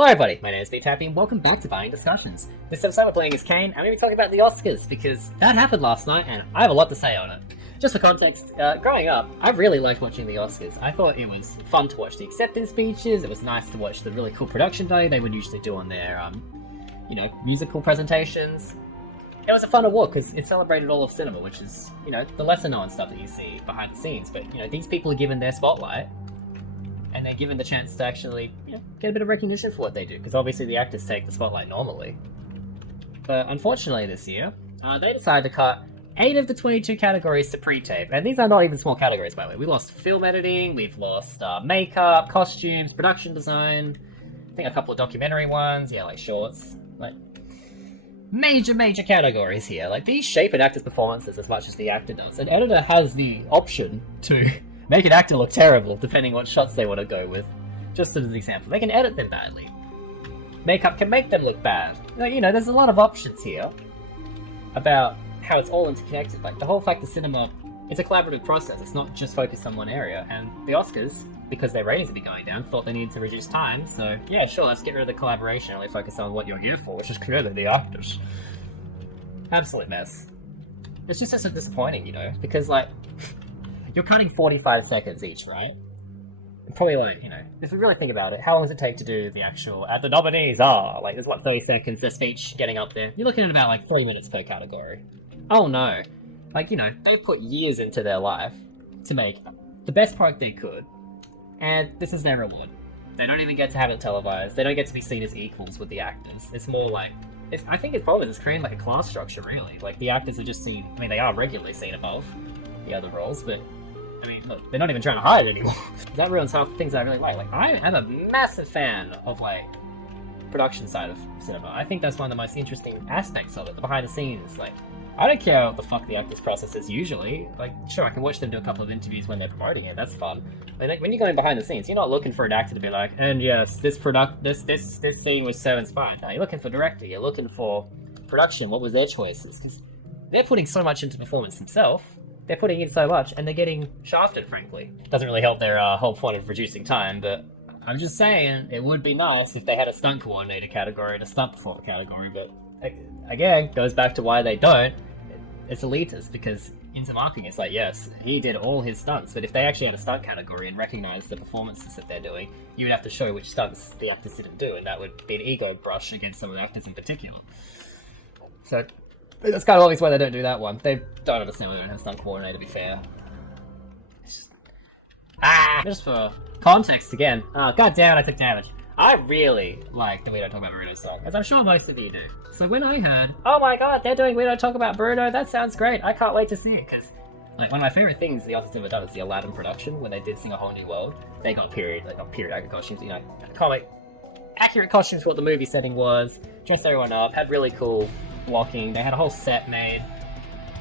Hello everybody, my name is BTappy and welcome back to Buying Discussions. This episode we're playing as Kane, and we're going to be talking about the Oscars, because that happened last night and I have a lot to say on it. Just for context, growing up, I really liked watching the Oscars. I thought it was fun to watch the acceptance speeches, it was nice to watch the really cool production value they would usually do on their, musical presentations. It was a fun award because it celebrated all of cinema, which is, the lesser known stuff that you see behind the scenes. But, these people are given their spotlight, and they're given the chance to actually, get a bit of recognition for what they do, because obviously the actors take the spotlight normally. But unfortunately this year, they decided to cut 8 of the 22 categories to pre-tape, and these are not even small categories, by the way. We lost film editing, we've lost makeup, costumes, production design, I think a couple of documentary ones, like shorts, like major categories here. Like, these shape an actor's performances as much as the actor does. An editor has the option to make an actor look terrible, depending what shots they want to go with. Just as an example, they can edit them badly. Makeup can make them look bad. There's a lot of options here about how it's all interconnected. Like, the whole fact that cinema, it's a collaborative process. It's not just focused on one area. And the Oscars, because their ratings would be going down, thought they needed to reduce time. So, yeah, sure, let's get rid of the collaboration and only focus on what you're here for, which is clearly the actors. Absolute mess. It's just so disappointing, because, you're cutting 45 seconds each, right? Probably, if we really think about it, how long does it take to do the actual, the nominees are, there's 30 seconds, their speech getting up there. You're looking at about, 3 minutes per category. Oh no. They've put years into their life to make the best product they could, and this is their reward. They don't even get to have it televised, they don't get to be seen as equals with the actors. It's more I think it's probably just creating a class structure, really. The actors are just seen, they are regularly seen above the other roles, but look, they're not even trying to hide it anymore. That ruins half the things I really like. I am a massive fan of, production side of cinema. I think that's one of the most interesting aspects of it, the behind the scenes. I don't care what the fuck the actors process is usually. Sure, I can watch them do a couple of interviews when they're promoting it, that's fun. But when you're going behind the scenes, you're not looking for an actor to be like, and yes, this thing was so inspired. No, you're looking for director, you're looking for production, what was their choices? Because they're putting so much into performance themselves. They're putting in so much, and they're getting shafted, frankly. Doesn't really help their whole point of reducing time, but I'm just saying, it would be nice if they had a stunt coordinator category and a stunt performer category, but again, goes back to why they don't. It's elitist, because into marketing, it's yes, he did all his stunts, but if they actually had a stunt category and recognized the performances that they're doing, you would have to show which stunts the actors didn't do, and that would be an ego brush against some of the actors in particular. So that's kind of obvious why they don't do that one. They don't understand why they don't have a stunt coordinator, to be fair. It's just for context again. God damn it, I took damage. I really like the We Don't Talk About Bruno song, as I'm sure most of you do. So when I heard, oh my god, they're doing We Don't Talk About Bruno, that sounds great, I can't wait to see it, because one of my favorite things the Oscars ever done is the Aladdin production, when they did Sing a Whole New World. They got accurate costumes, accurate costumes for what the movie setting was, dressed everyone up, had really cool blocking, they had a whole set made.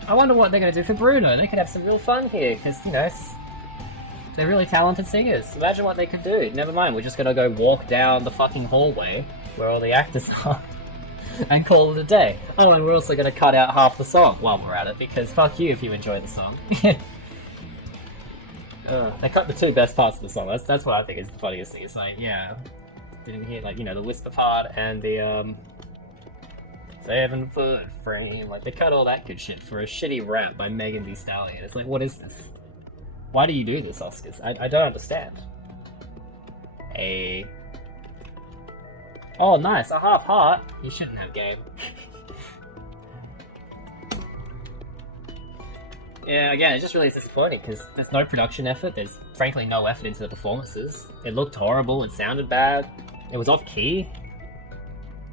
I wonder what they're going to do for Bruno. They could have some real fun here, because, they're really talented singers. Imagine what they could do. Never mind, we're just going to go walk down the fucking hallway where all the actors are and call it a day. Oh, and we're also going to cut out half the song while we're at it, because fuck you if you enjoy the song. They cut the 2 best parts of the song. That's what I think is the funniest thing. It's didn't hear, the whisper part and the, 7-foot frame. They cut all that good shit for a shitty rap by Megan Thee Stallion. It's what is this? Why do you do this, Oscars? I don't understand. Oh, nice, a half heart. You shouldn't have game. Yeah, again, it just really is disappointing, because there's no production effort. There's frankly no effort into the performances. It looked horrible, it sounded bad. It was off key.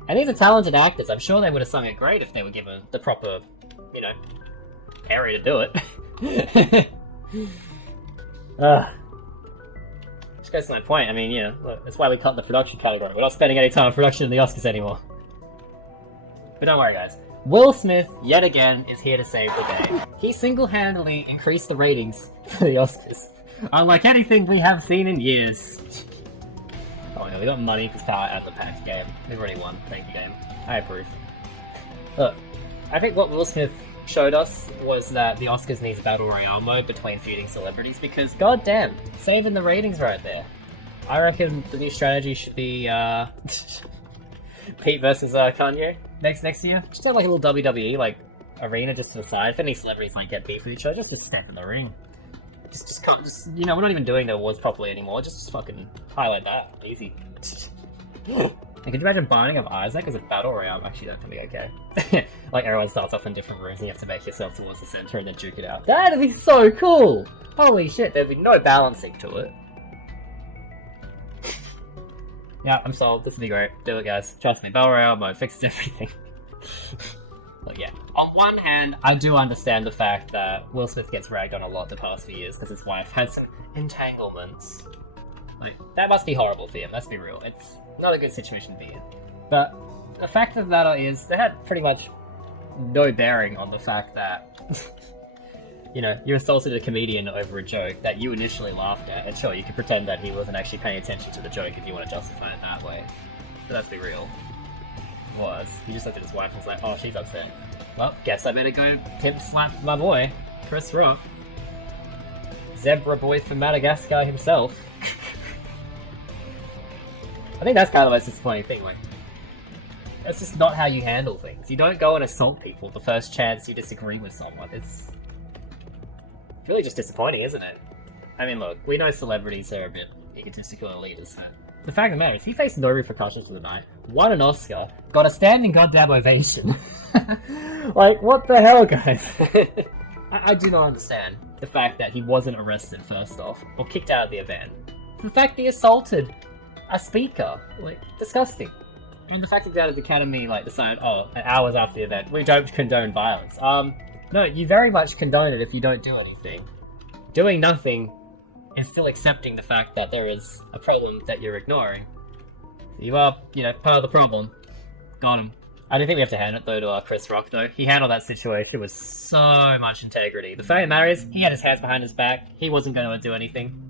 And these are talented actors. I'm sure they would have sung it great if they were given the proper, area to do it. Which goes to my point. Look, that's why we cut the production category. We're not spending any time on production in the Oscars anymore. But don't worry, guys. Will Smith, yet again, is here to save the day. He single-handedly increased the ratings for the Oscars, unlike anything we have seen in years. Oh yeah, we got money because power at the pack game. We've already won. Thank you, game. I approve. Look, I think what Will Smith showed us was that the Oscars needs a battle royale mode between feuding celebrities, because goddamn, saving the ratings right there. I reckon the new strategy should be Pete versus Kanye next year. Just have like a little WWE like arena just to the side. If any celebrities like get beef with each other, just step in the ring. Just you know, we're not even doing the awards properly anymore. Just fucking highlight that. Easy. And could you imagine binding of Isaac as a battle royale? Actually, that can be okay. Like everyone starts off in different rooms and you have to make yourself towards the center and then duke it out. That'd be so cool! Holy shit, there'd be no balancing to it. Yeah, I'm sold. This would be great. Do it, guys. Trust me. Battle royale mode fixes everything. But yeah, on one hand, I do understand the fact that Will Smith gets ragged on a lot the past few years because his wife had some entanglements. Like, that must be horrible for him, let's be real. It's not a good situation to be in. But the fact of the matter is, they had pretty much no bearing on the fact that, you know, you assaulted a comedian over a joke that you initially laughed at, and sure, you could pretend that he wasn't actually paying attention to the joke if you want to justify it that way. But let's be real. He just looked at his wife and was like, oh, she's upset. Well, guess I better go pimp slap my boy, Chris Rock. Zebra boy from Madagascar himself. I think that's kind of the most disappointing thing, like, that's just not how you handle things. You don't go and assault people the first chance you disagree with someone. It's really just disappointing, isn't it? I mean, look, we know celebrities are a bit egotistical and elitist, but the fact of the matter is, he faced no repercussions for the night, won an Oscar, got a standing goddamn ovation. Like, what the hell, guys? I do not understand the fact that he wasn't arrested first off, or kicked out of the event. The fact he assaulted a speaker, like, disgusting. I mean, the fact that the Academy, like, decided, oh, hours after the event, we don't condone violence. No, you very much condone it if you don't do anything. Doing nothing is still accepting the fact that there is a problem that you're ignoring. You are, you know, part of the problem. Got him. I don't think we have to hand it, though, to Chris Rock, though. He handled that situation with so much integrity. The fact of the matter is, he had his hands behind his back. He wasn't going to do anything.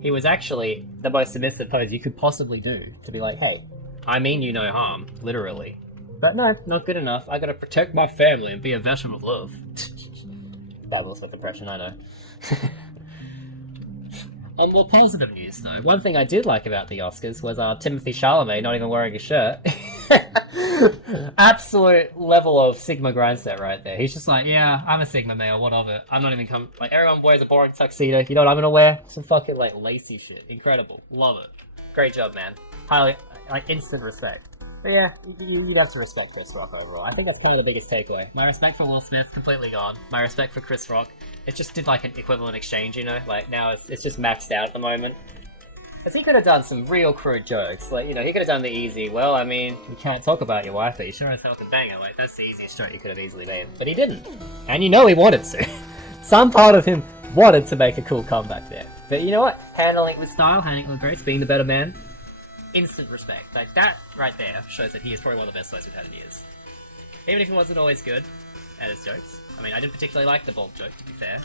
He was actually the most submissive pose you could possibly do, to be like, hey, I mean you no harm, literally. But no, not good enough. I gotta protect my family and be a veteran of love. Bad Will Smith impression, I know. On more positive news, though, one thing I did like about the Oscars was Timothy Chalamet not even wearing a shirt. Absolute level of Sigma grindset right there. He's just like, yeah, I'm a Sigma male, what of it? I'm not even like, everyone wears a boring tuxedo. You know what I'm gonna wear? Some fucking, like, lacy shit. Incredible. Love it. Great job, man. Highly, like, instant respect. But yeah, you'd have to respect Chris Rock overall. I think that's kind of the biggest takeaway. My respect for Will Smith, completely gone. My respect for Chris Rock, it just did like an equivalent exchange, you know? Like, now it's just maxed out at the moment. Because he could have done some real crude jokes. Like, you know, he could have done the easy, well, I mean, you can't talk about your wife, but you sure as hell could bang her. Like, that's the easiest joke you could have easily made. But he didn't. And you know he wanted to. Some part of him wanted to make a cool comeback there. But you know what? Handling it with style, handling it with grace, being the better man. Instant respect. Like, that right there shows that he is probably one of the best hosts we've had in years. Even if he wasn't always good at his jokes. I mean, I didn't particularly like the bald joke, to be fair.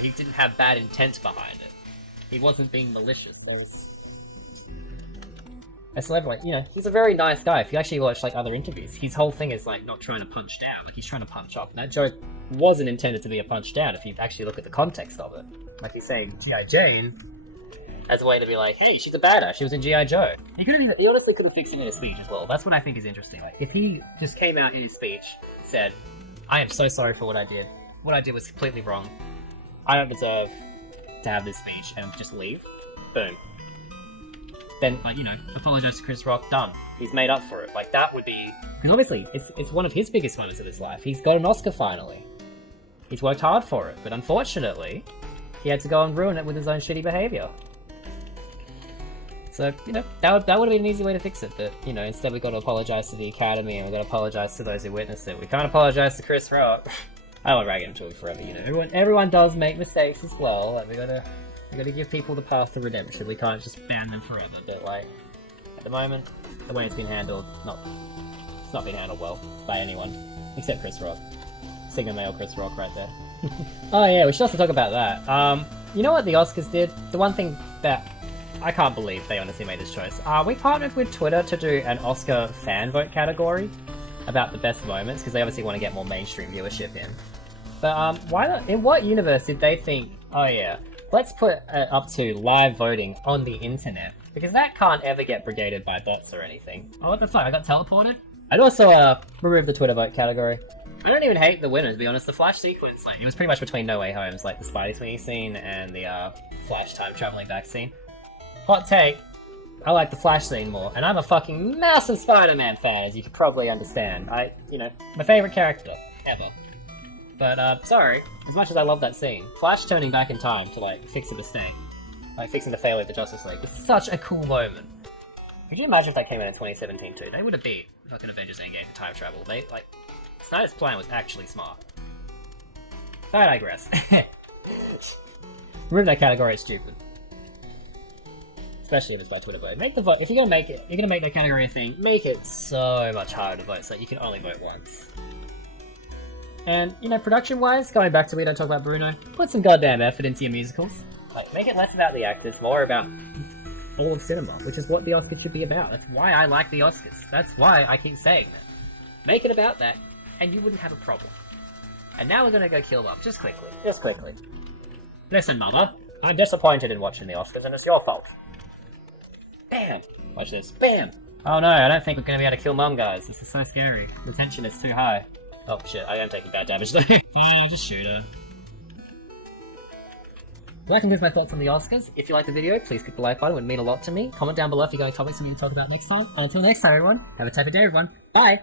He didn't have bad intent behind it. He wasn't being malicious. There was a celebrity, like, you know, he's a very nice guy. If you actually watch, like, other interviews, his whole thing is, like, not trying to punch down. Like, he's trying to punch up. And that joke wasn't intended to be a punch down if you actually look at the context of it. Like he's saying, G.I. Jane as a way to be like, hey, she's a badass, she was in G.I. Joe. He honestly could have fixed it in his speech as well. That's what I think is interesting. Like, if he just came out in his speech, said, I am so sorry for what I did. What I did was completely wrong. I don't deserve to have this speech, and just leave. Boom. Then, like, you know, apologize to Chris Rock, done. He's made up for it. Like, that would be... Because obviously, it's one of his biggest moments of his life. He's got an Oscar finally. He's worked hard for it, but unfortunately, he had to go and ruin it with his own shitty behavior. So, you know, that would have been an easy way to fix it, but, you know, instead we've got to apologize to the Academy, and we've got to apologize to those who witnessed it. We can't apologize to Chris Rock. I don't want to rag him to it forever, you know. Everyone does make mistakes as well. Like, we gotta give people the path to redemption. We can't just ban them forever, but, like, at the moment, the way it's been handled, it's not been handled well by anyone, except Chris Rock. Sigma male Chris Rock right there. Oh yeah, we should also talk about that. You know what the Oscars did? The one thing that I can't believe they honestly made this choice. We partnered with Twitter to do an Oscar fan vote category about the best moments, because they obviously want to get more mainstream viewership in. But in what universe did they think, oh yeah, let's put it up to live voting on the internet, because that can't ever get brigaded by bots or anything. Oh, what the fuck, I got teleported? I'd also remove the Twitter vote category. I don't even hate the winner, to be honest. The Flash sequence, like, it was pretty much between No Way Home's, like, the Spidey swinging scene and the Flash time traveling back scene. Hot take, I like the Flash scene more, and I'm a fucking massive Spider-Man fan, as you could probably understand. My favorite character, ever. But, sorry, as much as I love that scene, Flash turning back in time to, like, fix a mistake, like, fixing the failure of the Justice League, it's such a cool moment. Could you imagine if that came out in 2017 too? They would have beat fucking Avengers Endgame for time travel. Snyder's plan was actually smart. But I digress. Remove that category, it's stupid. Especially if it's about Twitter vote. Make the vote, if you're gonna make that category a thing, make it so much harder to vote so that you can only vote once. And, production-wise, going back to We Don't Talk About Bruno, put some goddamn effort into your musicals. Like, make it less about the actors, more about all of cinema, which is what the Oscars should be about. That's why I like the Oscars. That's why I keep saying that. Make it about that, and you wouldn't have a problem. And now we're gonna go kill them, just quickly. Listen, Mother, I'm disappointed in watching the Oscars, and it's your fault. Bam! Watch this. Bam! Oh no, I don't think we're gonna be able to kill Mum, guys. This is so scary. The tension is too high. Oh shit, I am taking bad damage though. Fine, I'll just shoot her. That concludes my thoughts on the Oscars. If you liked the video, please click the like button, it would mean a lot to me. Comment down below if you've got any topics you need to talk about next time. And until next time, everyone, have a type of day, everyone. Bye!